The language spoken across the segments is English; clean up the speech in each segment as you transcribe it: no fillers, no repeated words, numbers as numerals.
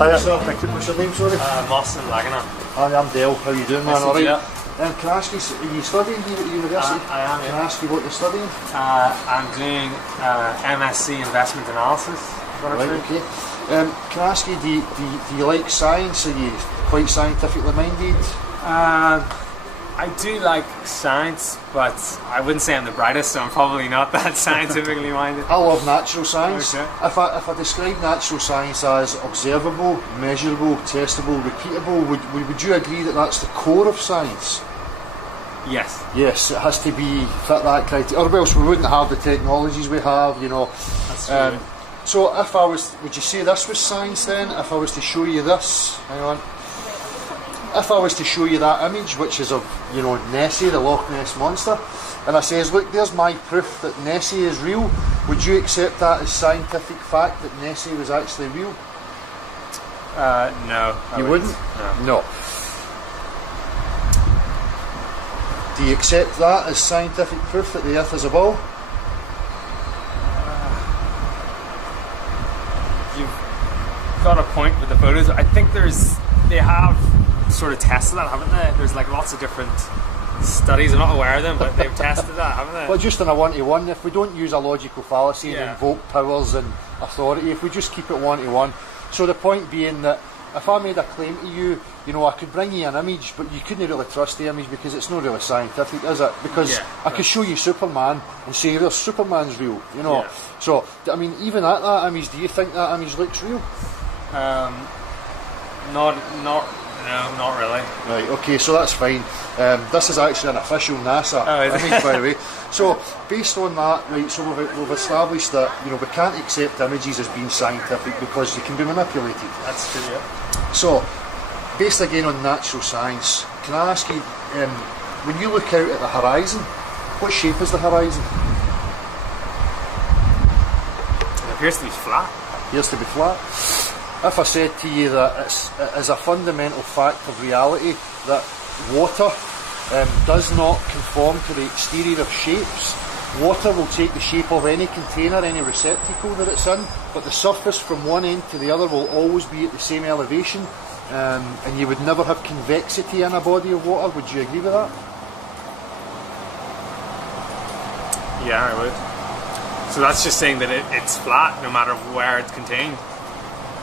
Hiya, what's your name, sorry? Mawson Lagana. Hi, I'm Dale. How you doing, man? Nice to Alright. meet Can I ask you, are you studying here at university? I am, Can I ask you what you're studying? I'm doing MSc Investment Analysis. Right, okay. Can I ask you, do you like science? Are you quite scientifically minded? I do like science, but I wouldn't say I'm the brightest, so I'm probably not that scientifically minded. I love natural science. Okay. If I describe natural science as observable, measurable, testable, repeatable, would you agree that that's the core of science? Yes. Yes, it has to be fit that criteria, or else we wouldn't have the technologies we have, you know. That's true. So if I was, would you say this was science then? If I was to show you this, hang on. If I was to show you that image, which is of, you know, Nessie, the Loch Ness Monster, and I says, look, there's my proof that Nessie is real, would you accept that as scientific fact that Nessie was actually real? No. You wouldn't? No. Do you accept that as scientific proof that the Earth is a ball? You've got a point with the photos. I think they have sort of tested that, haven't they? There's like lots of different studies. I'm not aware of them, but they've tested that, haven't they? Well, just on a one-to-one, if we don't use a logical fallacy and invoke powers and authority, if we just keep it one-to-one. So the point being that if I made a claim to you, you know, I could bring you an image, but you couldn't really trust the image because it's not really scientific, is it? Because I could show you Superman and say, there's Superman's real, you know. Yeah. So, I mean, even at that image, do you think that image looks real? Not really. Right, okay, so that's fine. This is actually an official NASA image, by the way. So, based on that, right, so we've established that, you know, we can't accept images as being scientific because they can be manipulated. That's true, yeah. So, based again on natural science, can I ask you, when you look out at the horizon, what shape is the horizon? It appears to be flat. Appears to be flat. If I said to you that it is a fundamental fact of reality that water does not conform to the exterior of shapes, water will take the shape of any container, any receptacle that it's in, but the surface from one end to the other will always be at the same elevation, and you would never have convexity in a body of water. Would you agree with that? Yeah, I would. So that's just saying that it's flat no matter where it's contained.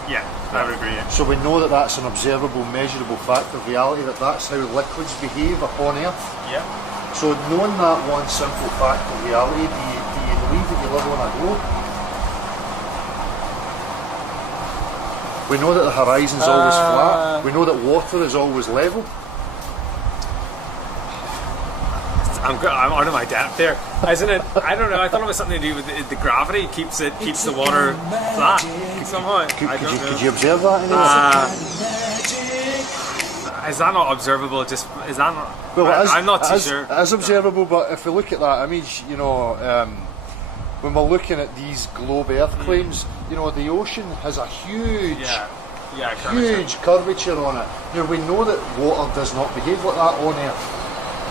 Yeah, I would agree. Yeah. So we know that that's an observable, measurable fact of reality, that that's how liquids behave upon Earth. Yeah. So knowing that one simple fact of reality, do you believe that you live on a globe? We know that the horizon's always flat. We know that water is always level. I'm out of my depth there, isn't it? I don't know. I thought it was something to do with the gravity keeps the water flat somehow. Could you observe that anyway? Is that not observable? Is that not? Well, I'm not too sure. It is observable, but if we look at that image, you know, when we're looking at these globe Earth claims, you know, the ocean has a huge curvature on it. Now we know that water does not behave like that on Earth.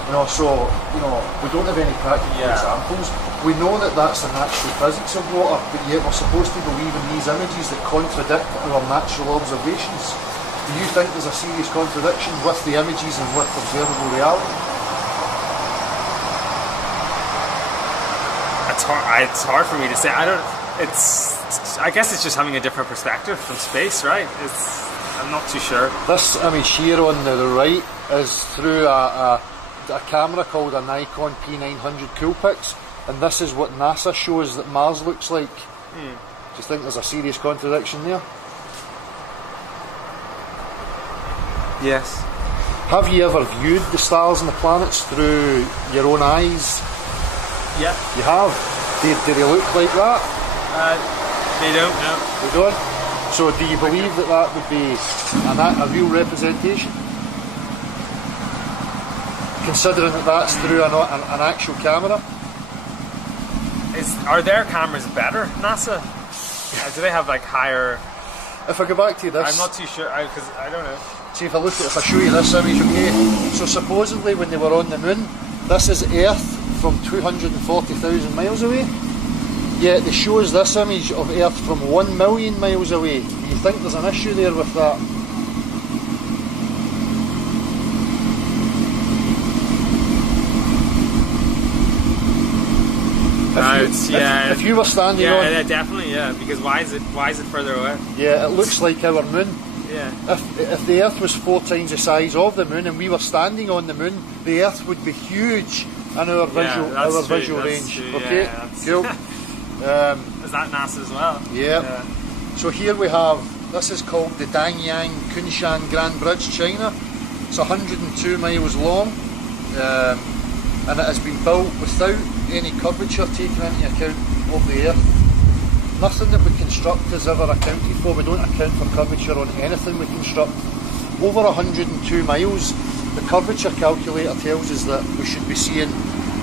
You know, so, you know, we don't have any practical examples. We know that that's the natural physics of water, but yet we're supposed to believe in these images that contradict our natural observations. Do you think there's a serious contradiction with the images and with observable reality? It's hard for me to say. I guess it's just having a different perspective from space, right? I'm not too sure. This image here on the right is through a camera called a Nikon P900 Coolpix, and this is what NASA shows that Mars looks like. Do you think there's a serious contradiction there? Yes. Have you ever viewed the stars and the planets through your own eyes? Yeah. You have? Do they look like that? They don't, no. They don't? So do you believe that would be a real representation? Considering that that's through an actual camera? Are their cameras better, NASA? Do they have like higher... If I go back to this... I'm not too sure, because I don't know. See, if I show you this image, okay? So supposedly when they were on the moon, this is Earth from 240,000 miles away. Yet they show us this image of Earth from 1 million miles away. Do you think there's an issue there with that? If you were standing on, yeah, definitely, yeah. Because why is it further away? yeah, it looks like our moon. Yeah. If the Earth was 4 times the size of the moon and we were standing on the moon, the Earth would be huge in our visual range. True, Okay, yeah, cool. Is that NASA as well? Yeah. So here we have, this is called the Danyang Kunshan Grand Bridge, China. It's 102 miles long, and it has been built without any curvature taken into account of the Earth. Nothing that we construct is ever accounted for. We don't account for curvature on anything we construct. Over 102 miles, the curvature calculator tells us that we should be seeing,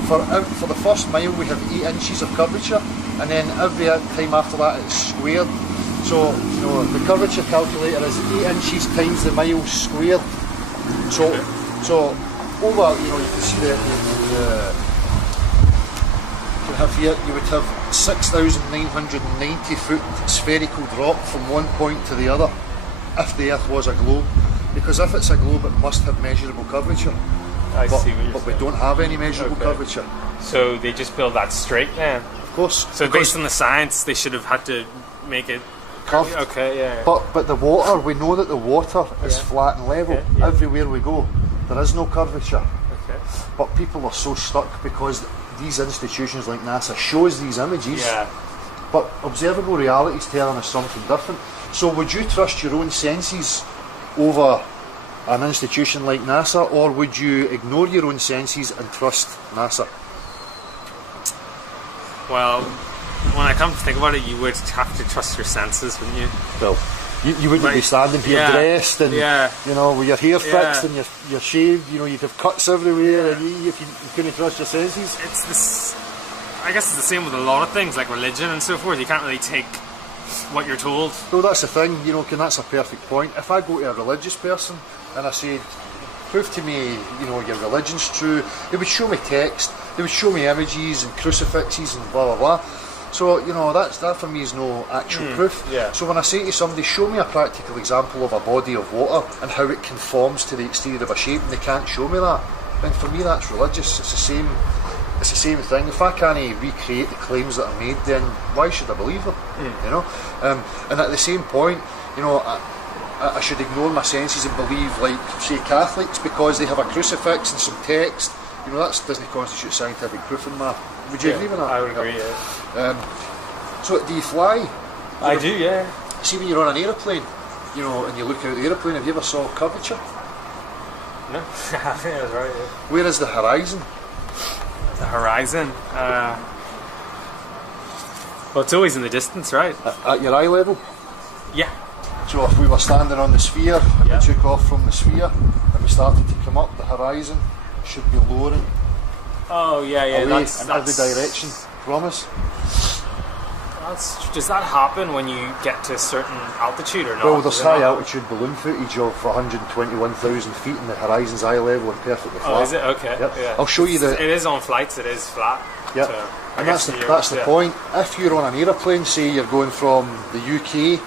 for the first mile we have 8 inches of curvature, and then every time after that it's squared. So, the curvature calculator is 8 inches times the mile squared. So over, you can see you would have 6,990 foot spherical drop from one point to the other if the Earth was a globe. Because if it's a globe, it must have measurable curvature. I see what you're but we saying. don't have any measurable curvature. So they just build that straight then? Of course. So based on the science, they should have had to make it curved. Okay, yeah. But the water, we know that the water is flat and level everywhere we go. There is no curvature. Okay. But people are so stuck because these institutions like NASA shows these images. Yeah. But observable reality is telling us something different. So would you trust your own senses over an institution like NASA, or would you ignore your own senses and trust NASA? Well, when I come to think about it, you would have to trust your senses, wouldn't you? Well, you wouldn't be standing here dressed and with your hair fixed and you're shaved. You'd have cuts everywhere, and if you couldn't trust your senses. It's this. I guess it's the same with a lot of things like religion and so forth. You can't really take what you're told. Well, that's the thing. That's a perfect point. If I go to a religious person and I say, prove to me, your religion's true, they would show me text, they would show me images and crucifixes and blah blah blah. So, that for me is no actual proof. Yeah. So when I say to somebody, show me a practical example of a body of water and how it conforms to the exterior of a shape, and they can't show me that, then for me that's religious. It's the same thing. If I can't recreate the claims that are made, then why should I believe them? And at the same point, I should ignore my senses and believe, like, say, Catholics, because they have a crucifix and some text. That doesn't constitute scientific proof in that. Would you agree with that? I would agree, So do you fly? I do, yeah. See, when you're on an aeroplane, and you look out the aeroplane, have you ever saw curvature? No, that's right, yeah. Where is the horizon? The horizon? Well, it's always in the distance, right? At your eye level? Yeah. So if we were standing on the sphere and we took off from the sphere and we started to come up, the horizon should be lowering away in every direction from us. Does that happen when you get to a certain altitude or not? Well, there's high altitude balloon footage of 121,000 feet and the horizon's eye level and perfectly flat. Oh, is it? Okay. Yep. Yeah. I'll show you It is on flights, it is flat. Yeah. So and that's the point. If you're on an aeroplane, say you're going from the UK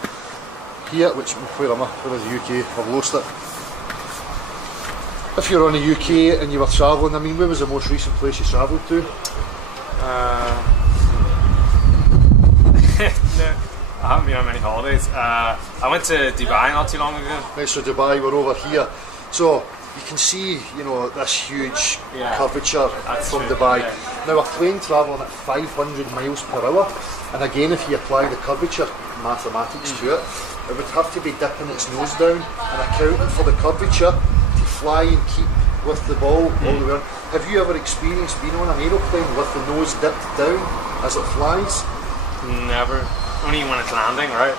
here, where am I? Where is the UK? I've lost it. If you're on the UK and you were travelling, where was the most recent place you travelled to? No, I haven't been on many holidays. I went to Dubai not too long ago. Right, so Dubai, we're over here. So you can see, this huge curvature from Dubai. Yeah. Now a plane travelling at 500 miles per hour, and again, if you apply the curvature mathematics to it, it would have to be dipping its nose down and accounting for the curvature to fly and keep with the ball all the way on. Have you ever experienced being on an aeroplane with the nose dipped down as it flies? Never. Only when it's landing, right?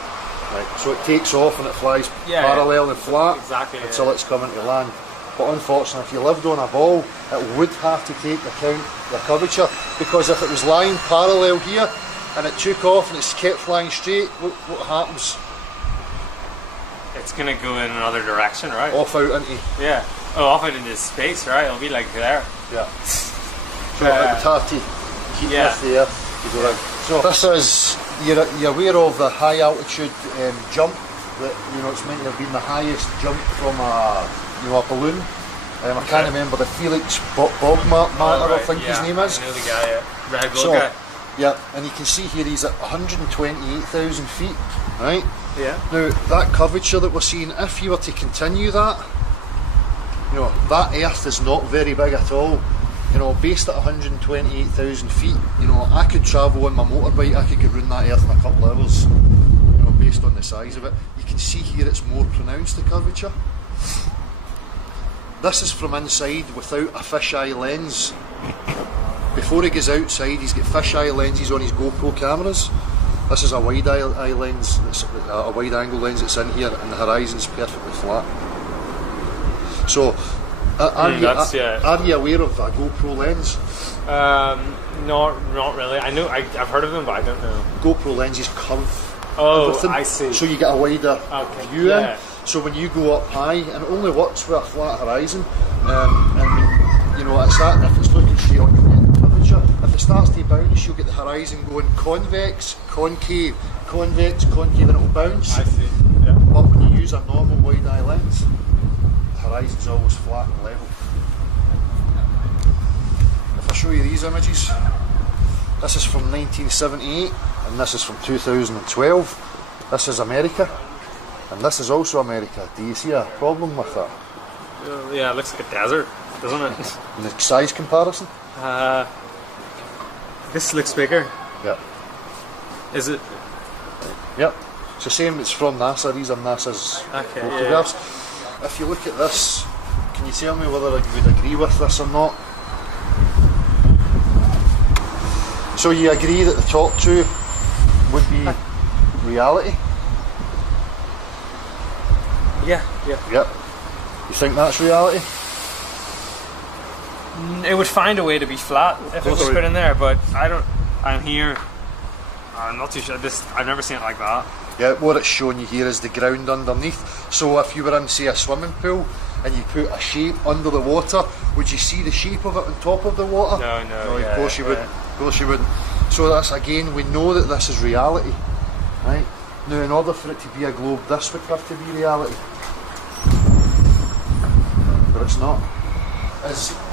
Right. So it takes off and it flies parallel and flat until it's coming to land. But unfortunately, if you lived on a ball, it would have to take account the curvature, because if it was lying parallel here and it took off and it's kept flying straight, what happens? It's going to go in another direction, right? Off out into... Yeah. Off out into space, right? It'll be like there. Yeah. So it would have to keep with the Earth to go around. So this is, you're aware of the high altitude jump that it's meant to have been the highest jump from a balloon. I can't remember the Felix Bogmatter, I think his name is. I know the guy, Red Bull So, guy. yeah, and you can see here he's at 128,000 feet, right? Yeah. Now, that curvature that we're seeing, if you were to continue that, that Earth is not very big at all. Based at 128,000 feet, I could travel on my motorbike, I could get round that Earth in a couple of hours, based on the size of it. You can see here it's more pronounced, the curvature. This is from inside without a fisheye lens. Before he goes outside, he's got fisheye lenses on his GoPro cameras. This is a wide eye lens, a wide angle lens that's in here, and the horizon's perfectly flat. So, are you aware of a GoPro lens? Not really. I know I've heard of them, but I don't know. GoPro lenses curve. Oh, everything, I see. so you get a wider view yeah. in. So when you go up high, and it only works with a flat horizon, and it's that, if it's looking straight on, you'll get the curvature. If it starts to bounce, you'll get the horizon going convex, concave, convex, concave, and it'll bounce. I see. Yeah. But when you use a normal wide eye lens, the horizon's always flat and level. If I show you these images, this is from 1978 and this is from 2012. This is America and this is also America. Do you see a problem with that? Yeah, it looks like a desert, doesn't it? In the size comparison? This looks bigger. Yeah. Is it? Yep. It's the same, it's from NASA, these are NASA's photographs. Yeah. If you look at this, can you tell me whether you would agree with this or not? So you agree that the top two would be reality? Yeah. Yep. You think that's reality? It would find a way to be flat if it was put in there, but I'm here. I'm not too sure. I've never seen it like that. Yeah, what it's showing you here is the ground underneath. So if you were in, say, a swimming pool and you put a shape under the water, would you see the shape of it on top of the water? No. Of course you wouldn't. Of course you wouldn't. So that's, again, we know that this is reality, right? Now, in order for it to be a globe, this would have to be reality. But it's not.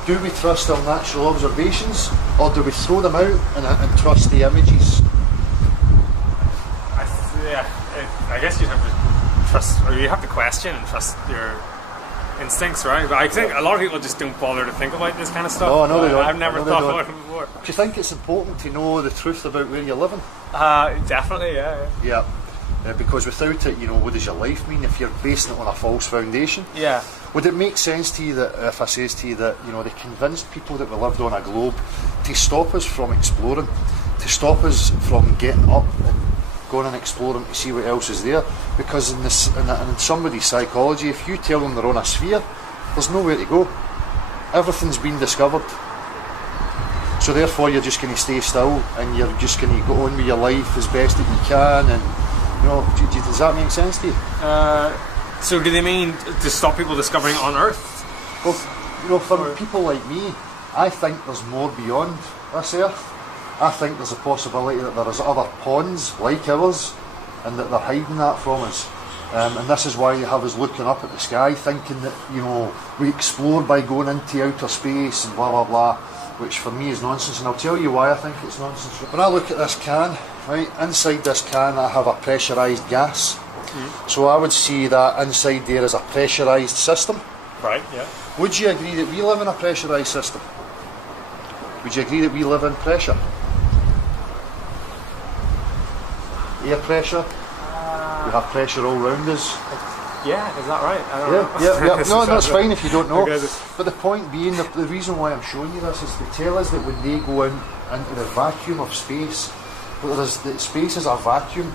Do we trust our natural observations, or do we throw them out and trust the images? I guess you'd have to trust, or you have to question and trust your instincts, right? But I think a lot of people just don't bother to think about this kind of stuff. Oh, no, they don't. I've never thought about it before. Do you think it's important to know the truth about where you're living? Definitely, yeah. Yeah, because without it, what does your life mean if you're basing it on a false foundation? Yeah. Would it make sense to you that if I says to you that they convinced people that we lived on a globe to stop us from exploring, to stop us from getting up and going and exploring to see what else is there? Because in somebody's psychology, if you tell them they're on a sphere, there's nowhere to go. Everything's been discovered. So therefore you're just going to stay still and you're just going to go on with your life as best that you can, and does that make sense to you? So do they mean to stop people discovering on Earth? Well, for people like me, I think there's more beyond this Earth. I think there's a possibility that there is other ponds like ours and that they're hiding that from us. And this is why you have us looking up at the sky thinking that, we explore by going into outer space and blah blah blah, which for me is nonsense, and I'll tell you why I think it's nonsense. When I look at this can, right, inside this can I have a pressurised gas. So I would see that inside there is a pressurised system. Right, yeah. Would you agree that we live in a pressurised system? Would you agree that we live in pressure? Air pressure? We have pressure all round us. Yeah, is that right? I don't know. Yeah. No, that's fine if you don't know. Okay. But the point being, the reason why I'm showing you this is to tell us that when they go into the vacuum of space, that space is a vacuum,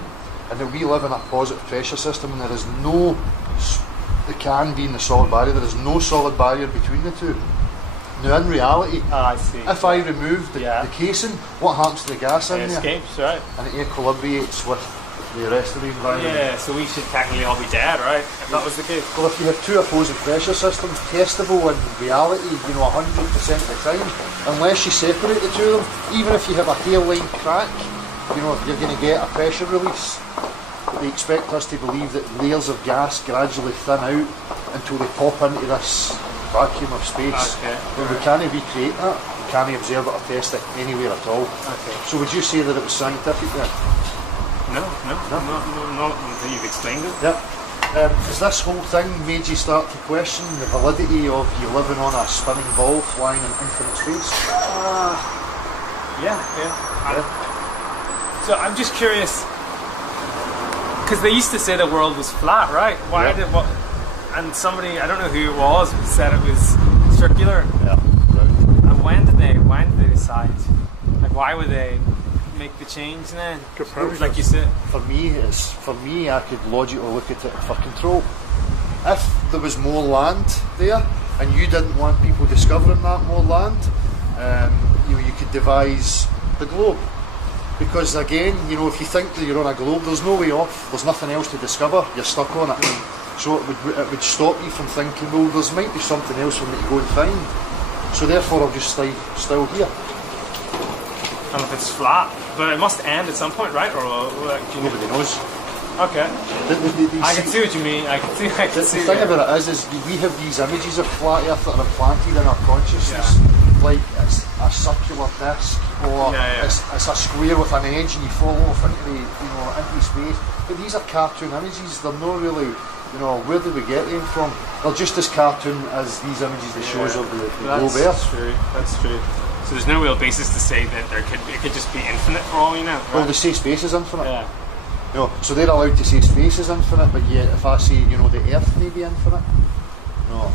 and that we live in a positive pressure system, and the can being the solid barrier, there is no solid barrier between the two. Now in reality, I see. If I remove the casing, what happens to the gas in there? It escapes, right? And it equilibrates with the rest of the environment. Yeah, so we should technically all be dead, right? If that was the case. Well, if you have two opposing pressure systems, testable in reality, 100% of the time, unless you separate the two of them, even if you have a hairline crack, you're going to get a pressure release. but they expect us to believe that layers of gas gradually thin out until they pop into this vacuum of space. Okay. But we can't recreate that. We can't observe it or test it anywhere at all. Okay. So would you say that it was scientific then? No, not until you've explained it. Yep. Has this whole thing made you start to question the validity of you living on a spinning ball flying in infinite space? Yeah. So I'm just curious, because they used to say the world was flat, right? Why did what? And somebody, I don't know who it was, said it was circular. Yeah. Right. And when did they decide? Like, why would they make the change then? Like you said. For me, I could logically look at it for control. If there was more land there, and you didn't want people discovering that more land, you could devise the globe. Because again, if you think that you're on a globe, there's no way off. There's nothing else to discover. You're stuck on it. So it would stop you from thinking, well, there might be something else for me to go and find. So therefore, I'll just stay still here. And if it's flat, but it must end at some point, right? Or Nobody knows. Okay. I can see what you mean. I can see. The thing about it is we have these images of flat Earth that are implanted in our consciousness, like it's a circular disc, or it's a square with an edge, and you fall off into space. But these are cartoon images. They're not really, where did we get them from? They're just as cartoon as these images that shows of the globe Earth. That's true. So there's no real basis to say that it could just be infinite for all you know. Right? Well, they say space is infinite. Yeah. So they're allowed to say space is infinite, but yet if I say, the Earth may be infinite, no,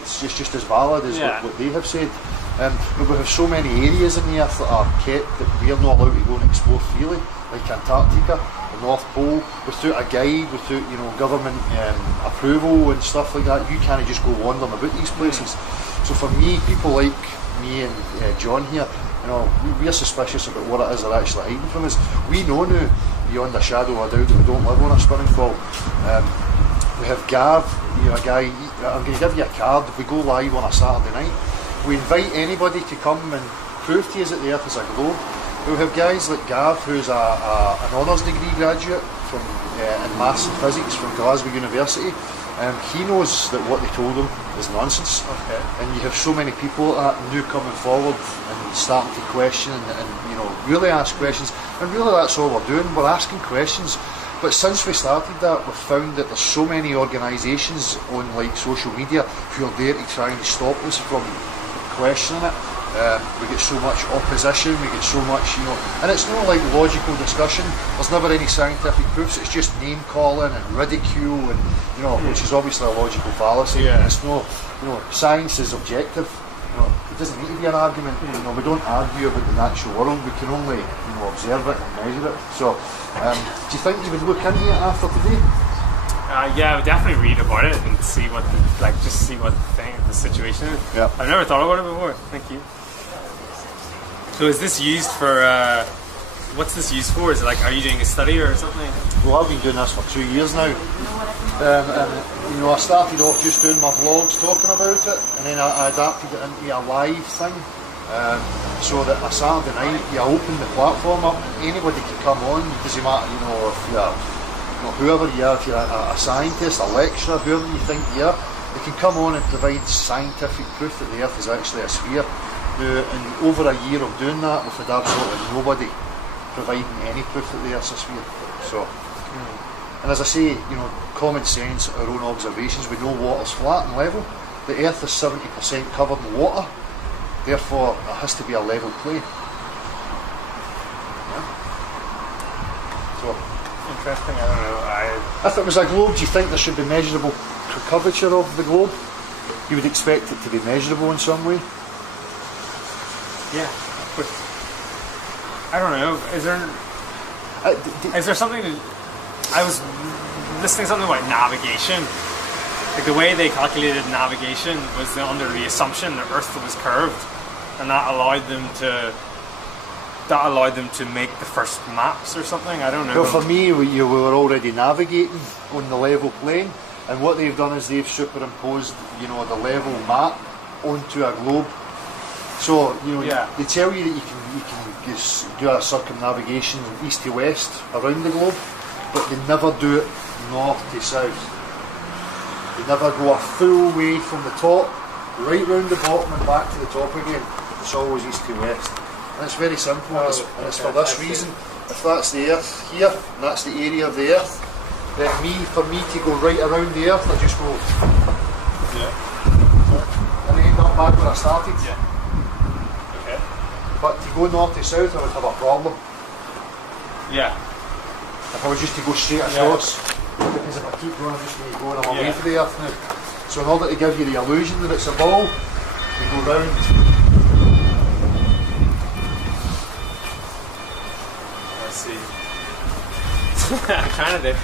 it's just as valid as what they have said. But we have so many areas in the Earth that are kept that we are not allowed to go and explore freely, like Antarctica, the North Pole, without a guide, without government approval and stuff like that. You can't just go wandering about these places. So for me, people like me and John here, we are suspicious about what it is they're actually hiding from us. We know now, beyond a shadow of a doubt, that we don't live on a spinning ball. We have Gav, a guy. I'm going to give you a card. If we go live on a Saturday night, we invite anybody to come and prove to us that the Earth is a globe. We have guys like Gav, who's an honours degree graduate from in maths and physics from Glasgow University. He knows that what they told him is nonsense. Okay. And you have so many people new coming forward and starting to question and really ask questions. And really that's all we're doing, we're asking questions. But since we started that, we've found that there's so many organisations on social media who are there to try and stop us from questioning it. We get so much opposition, we get so much, and it's not like logical discussion. There's never any scientific proofs. It's just name calling and ridicule, and which is obviously a logical fallacy. Yeah. It's no, science is objective. It doesn't need to be an argument. We don't argue about the natural world. We can only, observe it and measure it. So, do you think you would look into it after today? Yeah, I would definitely read about it and see what the situation is. Yeah. I've never thought about it before. Thank you. So is this used for? What's this used for? Is it are you doing a study or something? Well, I've been doing this for 2 years now. I started off just doing my vlogs talking about it, and then I adapted it into a live thing. So that a Saturday night, you open the platform up, anybody can come on. It doesn't matter, if you're, whoever you are, if you're a scientist, a lecturer, whoever you think you are, they can come on and provide scientific proof that the Earth is actually a sphere. Now, in over a year of doing that, we've had absolutely nobody providing any proof that the Earth's a sphere. So, and as I say, common sense, our own observations, we know water's flat and level. The Earth is 70% covered in water, therefore it has to be a level plane. Yeah. So, interesting. I don't know. If it was a globe, do you think there should be measurable curvature of the globe? You would expect it to be measurable in some way? Yeah, but I don't know. Is there something that I was listening to something about navigation? Like the way they calculated navigation was under the assumption that Earth was curved, and that allowed them to make the first maps or something. I don't know. Well, for me, we were already navigating on the level plane, and what they've done is they've superimposed, the level map onto a globe. So they tell you that you can just do a circumnavigation east to west around the globe, but they never do it north to south. They never go a full way from the top, right round the bottom and back to the top again. It's always east to west. And it's very simple, and it's for this reason. If that's the Earth here, and that's the area of the Earth, then for me to go right around the Earth, I just go... And I end up back where I started. Okay. But to go north to south, I would have a problem. Yeah. If I was just to go straight across, because if I keep going, I'm just going to go and I'm away from the Earth now. So in order to give you the illusion that it's a ball, you go round. I see. I kind of did.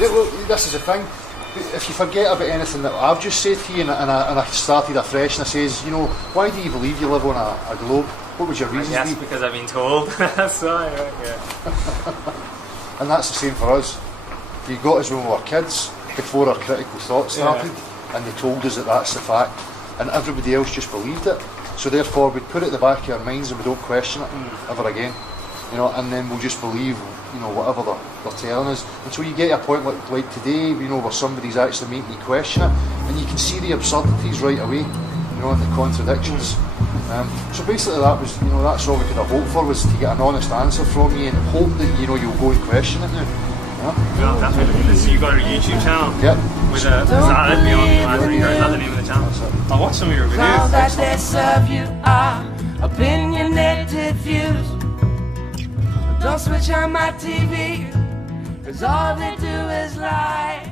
Well, this is the thing. If you forget about anything that I've just said to you, and I started afresh and I says, you know, why do you believe you live on a globe? What would your reasons Yes, be? because I've been told. That's why. Yeah. And that's the same for us. You got us when we were kids, before our critical thought started, and they told us that that's the fact, and everybody else just believed it. So therefore, we'd put it at the back of our minds and we don't question it ever again. You know, and then we'll just believe, you know, whatever they're telling us. Until you get to a point like today, you know, where somebody's actually making you question it, and you can see the absurdities right away, you know, and the contradictions. So basically that was, you know, that's all we could have hoped for, was to get an honest answer from you and hope that, you know, you'll go and question it now. Well, that's what it is. So you got a YouTube channel? Yep. With a, is that it, Beyond Humanity, or is that the name of the channel? I'll watch some of your videos. That they serve you are opinionated views. Don't switch on my TV, 'cause all they do is lie.